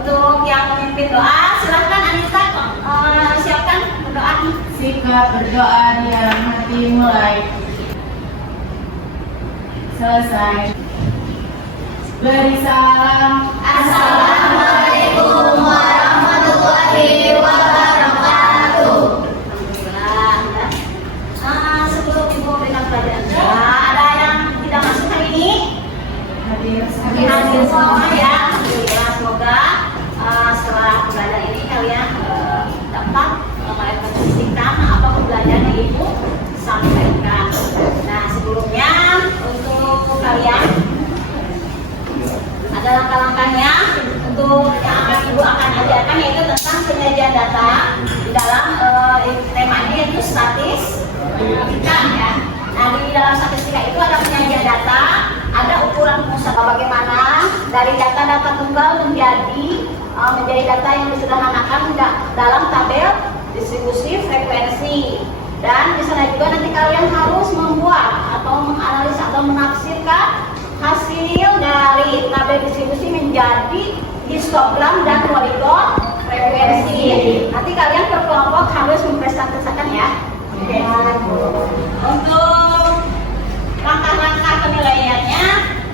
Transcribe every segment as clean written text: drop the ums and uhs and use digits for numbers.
Untuk yang memimpin doa, silahkan Anissa siapkan berdoa. Sikap berdoa diam, hati mulai. Selesai. Beri salam. Assalamualaikum warahmatullahi wabarakatuh. Alhamdulillah. Sebelum Ibu memberikan pelajaran, ada yang tidak masuk hari ini? Hadir semua ya. Alhamdulillah, semoga setelah pelajaran ini kalian dapat merefleksikan apa pembelajaran yang Ibu sampaikan. Nah, sebelumnya untuk kalian ada langkah-langkahnya untuk yang Ibu akan ajarkan, yaitu tentang penyajian data di dalam temanya yaitu statistika ya. Nah, di dalam statistika itu ada penyajian data, ada ukuran pengusaha bagaimana dari data-data tunggal menjadi data yang disederhanakan dalam tabel distribusi frekuensi. Dan di sana juga nanti kalian harus membuat atau menganalisa atau menafsirkan hasil dari tabel distribusi menjadi histogram dan poligon frekuensi. Nanti kalian per kelompok harus mempresentasikan ya. Untuk langkah-langkah penilaiannya,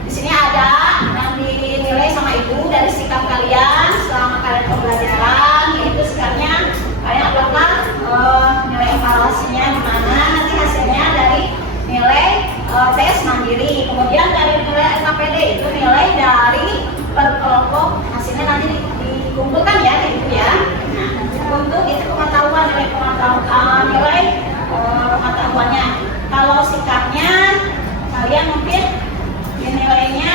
di sini ada yang dinilai sama Ibu dari sikap kalian selama kalian pembelajaran, yaitu sikapnya kalian apakah nilai evaluasinya gimana, nanti hasilnya dari nilai tes mandiri. Kemudian dari nilai LKPD itu nilai dari per kelompok, hasilnya nanti dikumpulkan ya Ibu ya. Nah, untuk itu pengetahuan nilai pengetahuannya. Kalau sikapnya kalian mungkin nilainya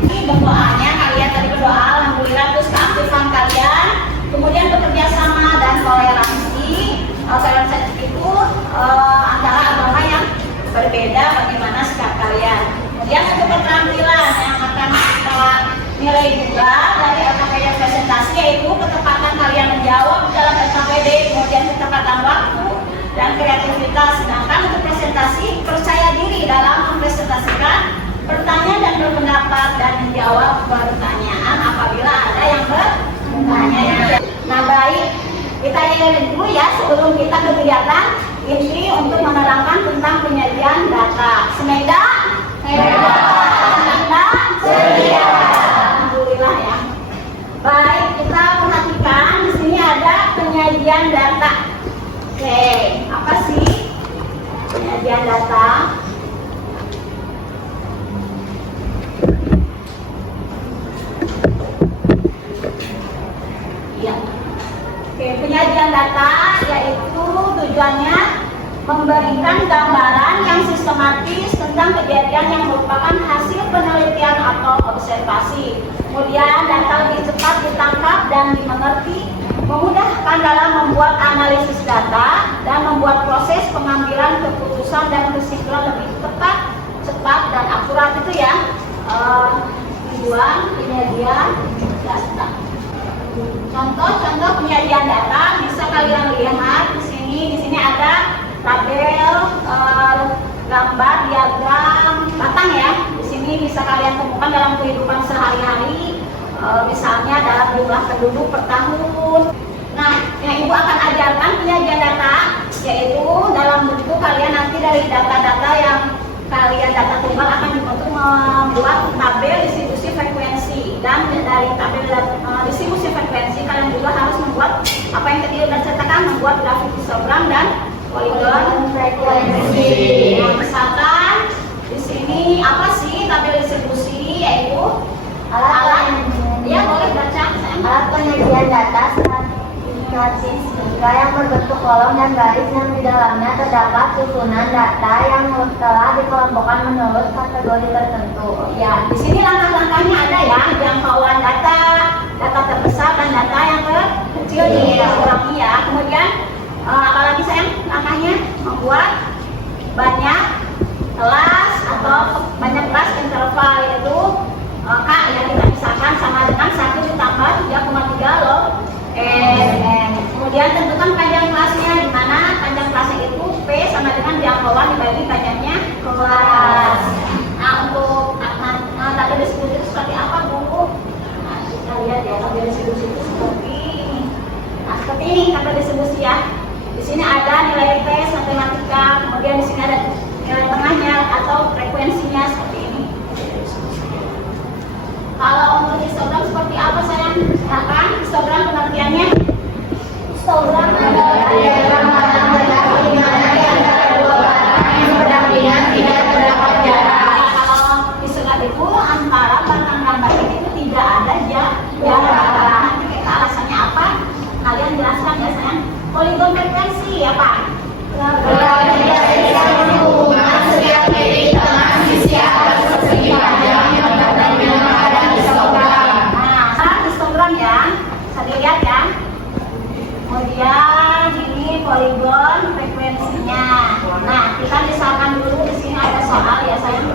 ini berdoanya, kalian tadi berdoa alhamdulillah, terus keaktifan kalian, kemudian bekerja sama dan toleransi. Toleransi itu antara agama yang berbeda, bagaimana sikap kalian. Kemudian untuk keterampilan yang akan kita nilai juga dari LKPD presentasi, yaitu ketepatan kalian menjawab dalam LKPD, kemudian ketepatan waktu dan kreativitas. Sedangkan untuk presentasi, percaya diri dalam mempresentasikan, bertanya dan berpendapat dan menjawab pertanyaan apabila ada yang bertanya. Nah, baik, kita lihat dulu ya sebelum kita ke kegiatan inti untuk menerangkan tentang penyajian data. Semoga Anda sedia. Alhamdulillah ya. Baik, kita perhatikan di sini ada penyajian data. Oke, apa sih penyajian data? Ya. Oke, penyajian data yaitu tujuannya memberikan gambaran yang sistematis tentang kejadian yang merupakan hasil penelitian atau observasi. Kemudian data lebih cepat ditangkap dan dimengerti, memudahkan dalam membuat analisis data dan membuat proses pengambilan keputusan dan kesimpulan lebih tepat, cepat dan akurat. Itu ya tujuan penyajian data. Contoh penyajian data bisa kalian lihat di sini. Di sini ada tabel, gambar, diagram, batang ya. Di sini bisa kalian temukan dalam kehidupan sehari-hari. Misalnya dalam jumlah penduduk per tahun. Nah, yang Ibu akan ajarkan penyajian data, yaitu dalam bentuk kalian nanti dari data-data yang kalian data tunggal akan dibentuk membuat tabel distribusi frekuensi, dan dari tabel distribusi frekuensi kalian juga harus membuat apa yang tadi sudah ceritakan, membuat grafik histogram dan poligon frekuensi. Nah, misalkan di sini apa sih tabel distribusi, yaitu alat ya, boleh baca alat penyajian data statistika yang berbentuk kolom dan baris yang di dalamnya terdapat susunan data yang telah dikelompokkan menurut kategori tertentu. Ya, di sini langkah-langkahnya ada ya, jangkauan data, data terbesar dan data yang terkecil dikurangi ya. Kemudian apalagi sayang langkahnya, membuat banyak kelas atau banyak kelas interval, yaitu K yang kita misalkan sama dengan 1 ditambah 3,3 log n. Kemudian tentukan panjang kelasnya, di mana panjang kelasnya itu P sama dengan jangkauan dibagi panjangnya kelas. Nah, untuk tabel distribusi itu seperti apa Bu? Nah, kita lihat ya. tabel distribusi itu seperti ini. Nah, seperti ini tabel distribusi ya. Di sini ada nilai tes matematika, kemudian di sini ada nilai tengahnya atau frekuensinya seperti ini. Kalau untuk histogram seperti apa sayang? Silakan histogram pengertiannya. Histogram adalah diagram batang berlaku di mana di antara dua batang yang berdampingan tidak terdapat jarak. Kalau histogram itu antara batang dan batang itu tidak ada jarak. Nanti kita alasannya apa? Kalian jelaskan ya sayang. Poligon frekuensi apa? Berada di hubungan setiap titik tengah sisi atas persegi panjang yang terdapat pada histogram. Nah, histogram ya, bisa dilihat ya. Kemudian ini poligon frekuensinya. Nah, kita misalkan dulu di sini ada soal ya sayang.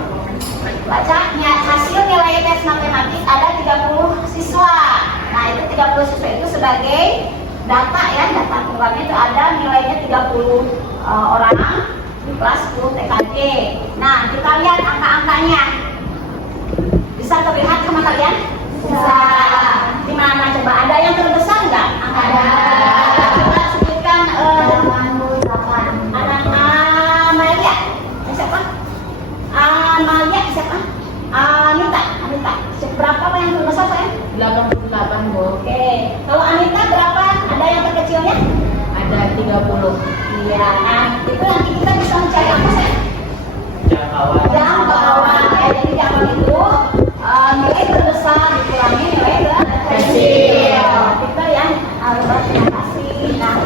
Bacanya hasil nilai tes matematik ada 30 siswa. Nah, itu 30 siswa itu sebagai data ya, data programnya itu ada nilainya 30 orang di kelas 10 TKJ. Nah, kita lihat angka-angkanya. Bisa terlihat sama kalian? Bisa. Di mana coba? Ada yang terbesar nggak? Ada. Coba sebutkan anak Amalia. Siapa? Amalia siapa? Anita. Berapa yang terbesar saya? 88, Bu. Oke. Kalau Anita berapa? Ada yang terkecilnya? Ada 30. Iya. Nah, itu nanti kita bisa mencari apa sih? Jangkauan. Ya, jadi jangkauan itu nilai terbesar dikurangi nilai terkecil. Kita ya harus terima kasih. Nah,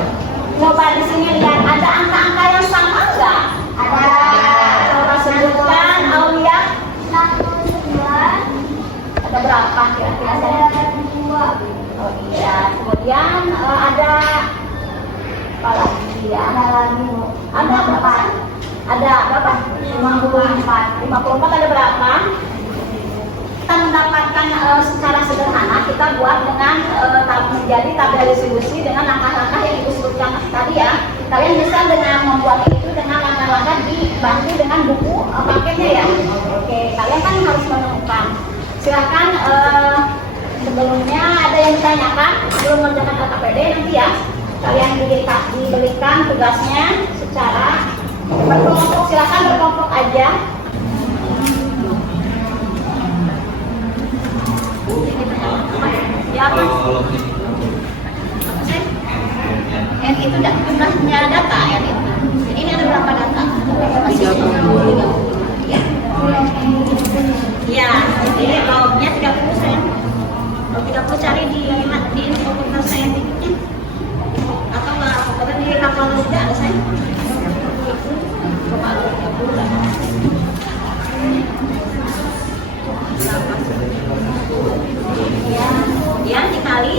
coba di sini lihat ada angka-angka yang sama nggak? Ada. Coba sebutkan Aulia. 109. Ada berapa kira-kira saya? 2. Oh iya. Kemudian ada apa lagi ya? Ada berapa? Ada berapa? 54 ada berapa? Kita mendapatkan secara sederhana kita buat dengan jadi tabel distribusi dengan langkah-langkah yang ibu sebutkan tadi ya. Kalian bisa dengan membuat itu dengan langkah-langkah dibantu dengan buku paketnya ya. Oke, kalian kan harus menemukan. Silahkan sebelumnya ada yang ditanyakan sebelum mengerjakan LKPD nanti ya. Kalian diberikan tugasnya secara berkelompok, silahkan berkelompok aja. Ya apa? N itu jumlahnya data ya itu. Ini ada berapa data? 30. Ya. Ya, jadi bawahnya 30 saya. Kalau 30 cari di komputer saintifiknya. Atau kalau di kapal juga ada saya. Coba 30 data. Ya, dikali.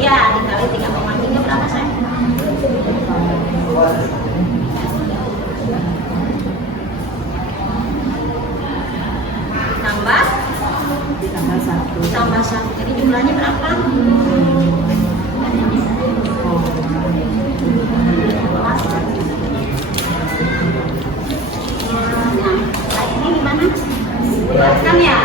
Ya, dikali 3,3 berapa saya? Tambah 1. Jadi jumlahnya berapa? Nah, ini gimana? Buatkan ya.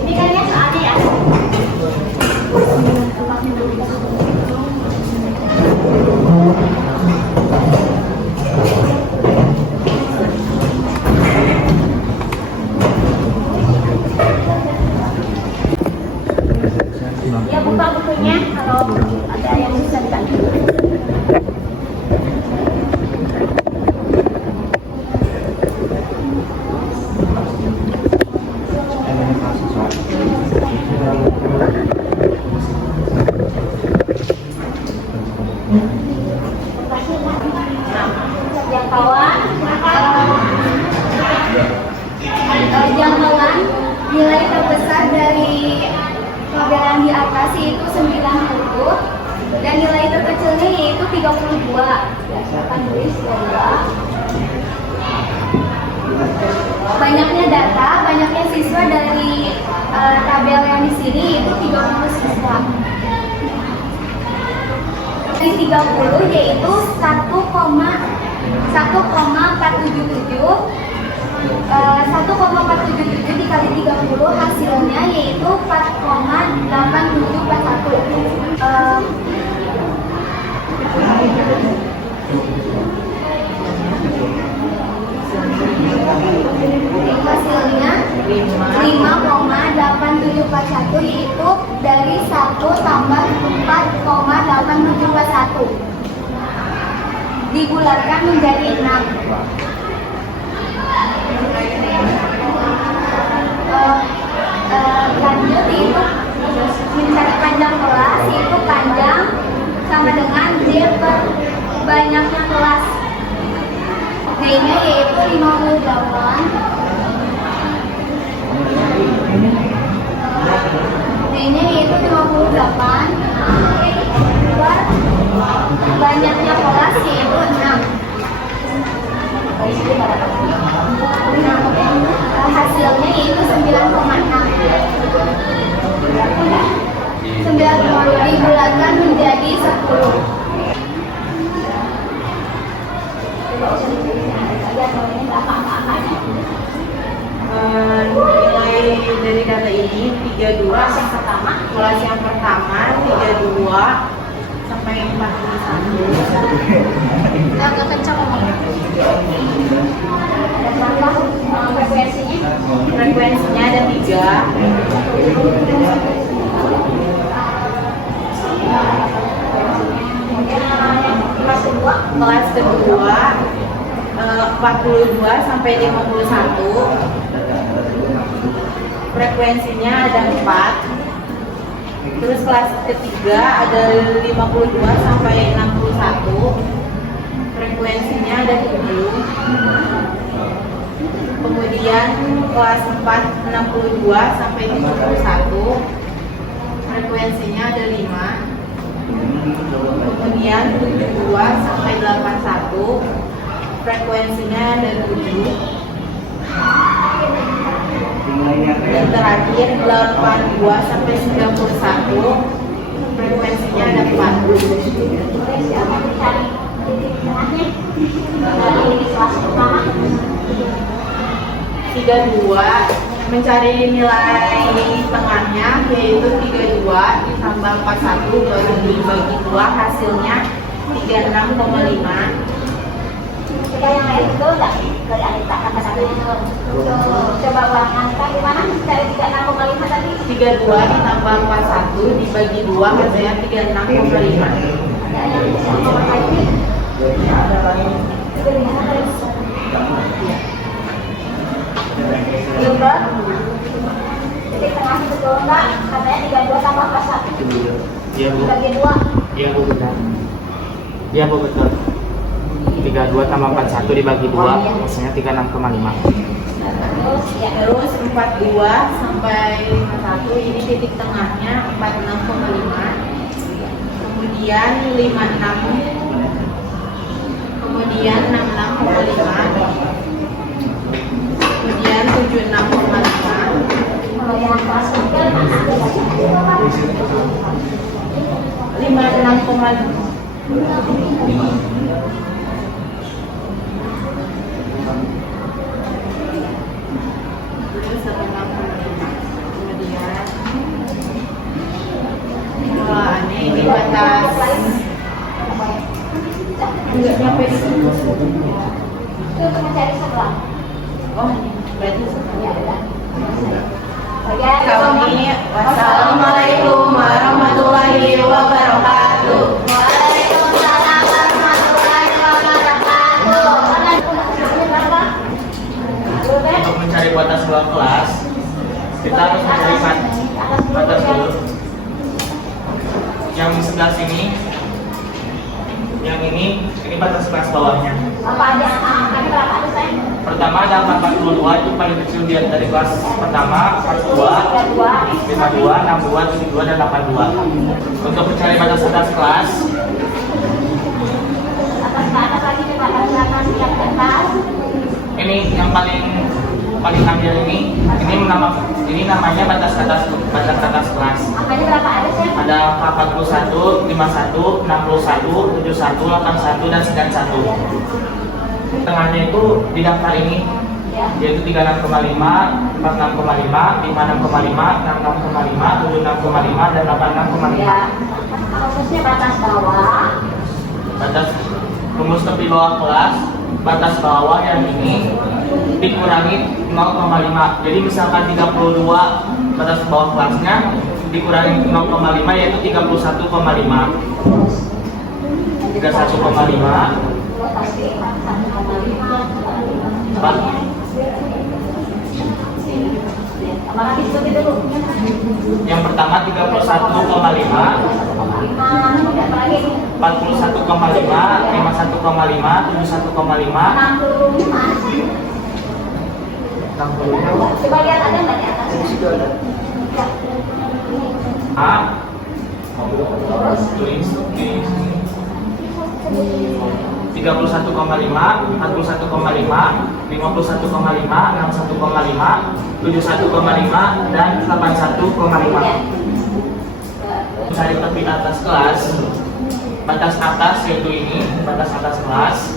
Ini kayaknya soalnya ya. Ya, buka bukunya kalau ada yang bisa dibantu. Jangkauan nilai terbesar dari tabelan di atas itu 90 dan nilai terkecilnya yaitu 32. Silakan tulis ya. Banyaknya data, banyaknya siswa dari tabel yang di sini itu 30 siswa. Dari 30 yaitu 1,477. 1,477 dikali 30 hasilnya yaitu 4,8741. Hasilnya 5,8741 yaitu dari 1 tambah 4,8741 dibulatkan menjadi 6. Lanjut itu mencari panjang kelas, yaitu panjang sama dengan J per banyaknya kelas. D-nya yaitu 58. D-nya yaitu 58 per banyaknya kelas yaitu 6. Hasilnya yaitu 9,6. 9 dibulatkan menjadi 10. Nilai dari data ini 32 yang pertama, kelas yang pertama 32 sampai 41. Agak kencang ngomongnya. Frekuensinya ada 3. Kelas kedua 42 sampai 51. Frekuensinya ada 4. Terus kelas ketiga ada 52 sampai 61. Frekuensinya ada 7. Kemudian kelas 4 62 sampai 71. Frekuensinya ada 5. Kemudian 72 sampai 81. Frekuensinya ada 7. Dan terakhir 82 sampai 91. Frekuensinya ada 4. Siapa mencari titik tengahnya dari kelas pertama? 32 mencari nilai tengahnya yaitu 32 ditambah 41 baru dibagi 2 hasilnya 36,5. Kita yang lain itu enggak dari Anita kata satu itu. Coba ulang Anita gimana? Cari 36,5 tadi. 32 ditambah 41 dibagi 2 hasilnya 36,5. Ada yang bisa nomor lainnya? Itu gimana guys? Gilbert, titik tengahnya betul enggak? Katanya 32 tambah 41 Iya Bu. dibagi 2. Iya Bu benar. Iya Bu betul. 32 tambah 41 dibagi 2 hasilnya 36,5. Terus ya Terus 42 sampai 51 ini titik tengahnya 46,5. Kemudian 56. Kemudian 66,5. Kemudian 76,5. kalau yang kelas 3 mana? 56,5. Terus 76,5. Kemudian ini batas enggak nyampe di situ. Itu untuk mencari sebelah. Oh, berarti Ya udah. kami wassalamualaikum warahmatullahi wabarakatuh. Waalaikumsalam warahmatullahi wabarakatuh. Untuk mencari batas 2 kelas, kita harus mencari batas dulu. Yang sebelah sini, yang ini batas kelas bawahnya. Apa aja? Ada berapa tuh sayang? Pertama ada 42 itu paling kecil dia dari kelas pertama, 42, 52, 62, 72 dan 82. Untuk mencari batas kelas, Atas ke atas lagi ke atas yang atas. ini yang paling paling ambil ini namanya batas atas kelas. Angkanya berapa ada sih? Ada 41, 51, 61, 71, 81 dan 91. Tengahnya itu di daftar ini yaitu 36,5, 46,5, 56,5, 66,5, 76,5 dan 86,5. Ya. Khususnya batas bawah. Batas rumus tepi bawah kelas, batas bawah yang ini dikurangi 0,5. Jadi misalkan 32 batas bawah kelasnya dikurangi 0,5 yaitu 31,5. 31,5. Cepat. Yang pertama 31,5, 41,5, 51,5, 71,5, 65. Coba lihat ada nggak di atas? A. Tulis 31,5, 41,5, 51,5, 61,5, 71,5 dan 81,5. Cari tepi atas kelas, batas atas yaitu ini, batas atas kelas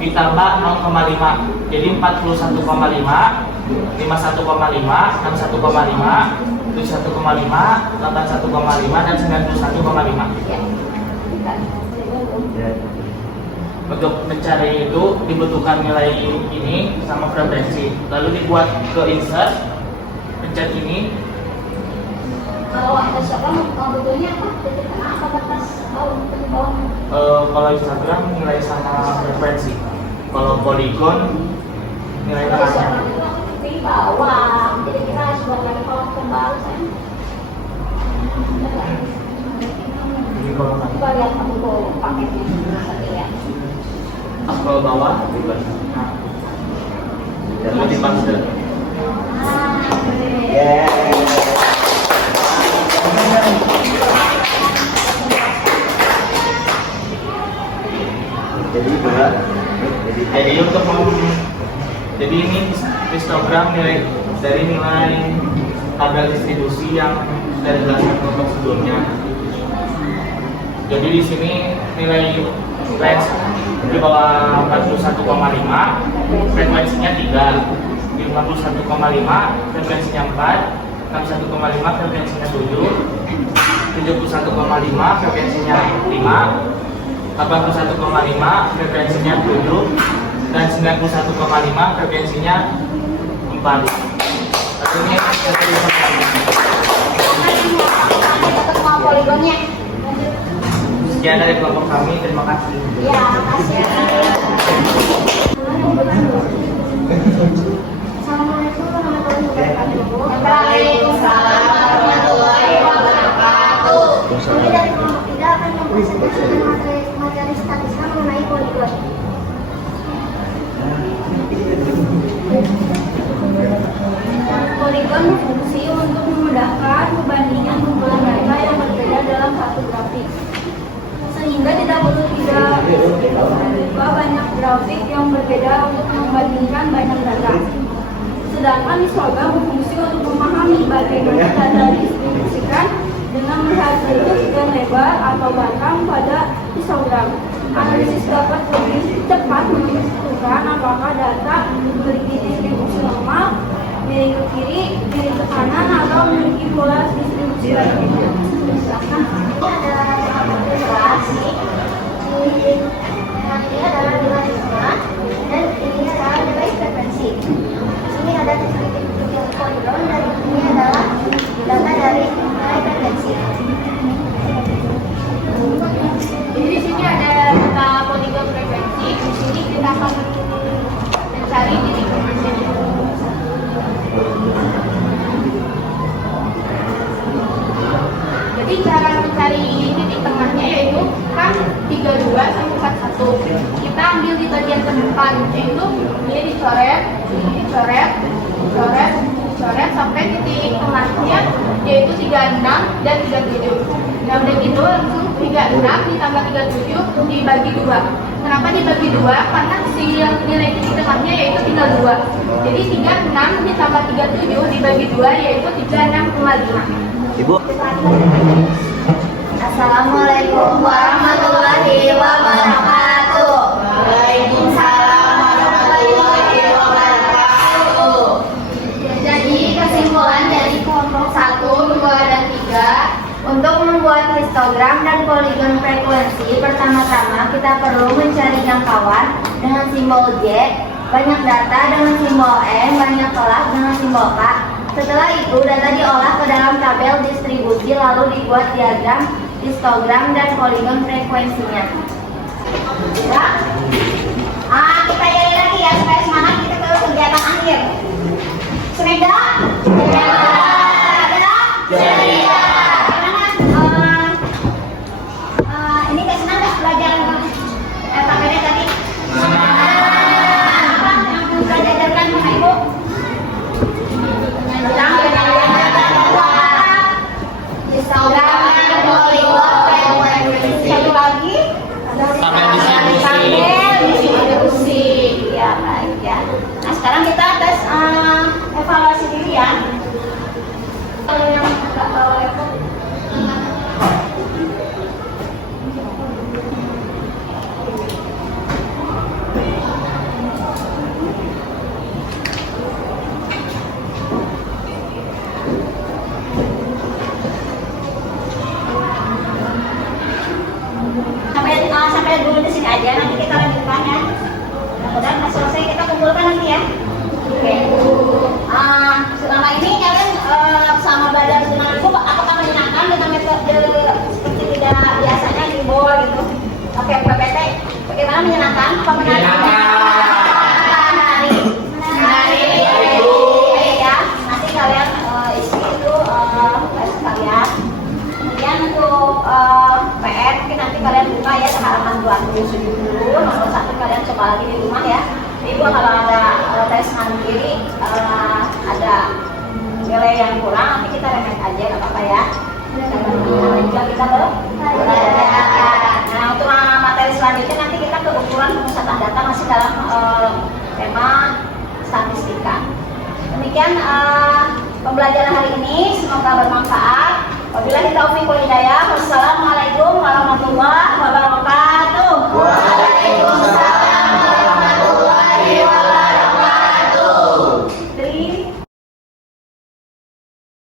ditambah 0,5, jadi 41,5, 51,5, 61,5, 71,5, 81,5 dan 91,5. Untuk mencari itu dibutuhkan nilai ini sama frekuensi, lalu dibuat ke insert, pencet ini. Kalau ada seorang butuhnya apa? Titik tengah atau batas bawah? Kalau Instagram nilai sama frekuensi, kalau Polygon nilai tengahnya. Di bawah, jadi kita harus buat lagi kolom pembalasan. Jadi kalau Coba lihat aku paketnya seperti ya. scroll bawah, nah, lalu dipaksa. Jadi untuk jadi ini histogram nilai dari nilai tabel distribusi yang dari belasan kelompok sebelumnya. Jadi di sini nilai range di bawah 41,5, frekuensinya 3, di 51,5 frekuensinya 4, 61,5 frekuensinya 7, 71,5 frekuensinya 5, 81,5 frekuensinya 7 dan 91,5 frekuensinya 4. Lalu ini Semua poligonnya. sekian dari kelompok kami, terima kasih. Ya, makasih. Assalamualaikum warahmatullahi wabarakatuh. Waalaikumsalam warahmatullahi wabarakatuh. Kami dari kelompok 3 akan mempresentasikan materi statistika mengenai poligon. Poligon berfungsi untuk memudahkan perbandingan kumpulan data yang berbeda dalam satu grafik, sehingga tidak perlu banyak grafik yang berbeda untuk membandingkan banyak data. Sedangkan histogram berfungsi untuk memahami bagaimana data didistribusikan dengan melihat bentuk dan lebar atau batang pada histogram. Analisis dapat lebih cepat menentukan apakah data memiliki distribusi normal, miring ke kiri, miring ke kanan, atau memiliki pola distribusi lainnya. Ini adalah ilustrasi. Ini adalah nilai semua dan ini adalah nilai frekuensi. Ini ada titik-titik poligon dan ini adalah data dari nilai frekuensi. Jadi di sini ada data poligon frekuensi. Di sini kita akan mencari titik frekuensi. Jadi cara mencari titik tengahnya yaitu kan 32 sampai 41. Kita ambil di bagian terdepan, yaitu ini dicoret, dicoret, dicoret sampai titik tengahnya yaitu 36 dan 37. Nah udah gitu langsung 36 ditambah 37 dibagi 2. Kenapa dibagi 2? Karena si nilai titik tengahnya yaitu tinggal 2. Jadi 36 ditambah 37 dibagi 2 yaitu 36,5. Ibu. Assalamualaikum warahmatullahi wabarakatuh. Waalaikumsalam warahmatullahi wabarakatuh. Jadi kesimpulan dari kelompok 1, 2, dan 3 untuk membuat histogram dan poligon frekuensi, pertama-tama kita perlu mencari jangkauan dengan simbol J, banyak data dengan simbol N, banyak kelas dengan simbol K. Setelah itu data diolah ke dalam tabel distribusi lalu dibuat diagram histogram dan poligon frekuensinya. Ya. Kita jadi lagi ya supaya semangat kita ke kegiatan akhir. Sudah? Ada? Ini gak senang gak belajar pakainya tadi? Apa yang belajar ajarkan sama ibu? Tentang Histogram dan poligon frekuensi. satu lagi Tabel distribusi. tabel distribusi. Ya baik ya. Nah sekarang kita tes evaluasi diri ya. Kalau yang nggak tahu laptop, sampai dulu di sini aja, nanti kita lanjutkan ya. Mudah-mudahan pas selesai kita kumpulkan nanti ya. Oke. Selama ini kalian sama belajar dengan ibu, apakah menyenangkan dengan metode seperti tidak biasanya di bawah gitu? Oke, PPT, bagaimana menyenangkan? Apa menarik? Menarik ya. Nanti kalian isi itu tugas kalian. Kemudian untuk PR mungkin nanti kalian buka ya ke halaman 27 dulu. Nomor 1 kalian coba lagi di rumah ya. Ibu kalau ada tes mandiri ada nilai yang kurang nanti kita remet aja nggak apa-apa ya. Juga kita nah untuk materi selanjutnya nanti kita ke ukuran pemusatan data masih dalam tema statistika. Demikian pembelajaran hari ini, semoga bermanfaat. Wabillahi taufiq wal hidayah. Wassalamualaikum warahmatullahi wabarakatuh.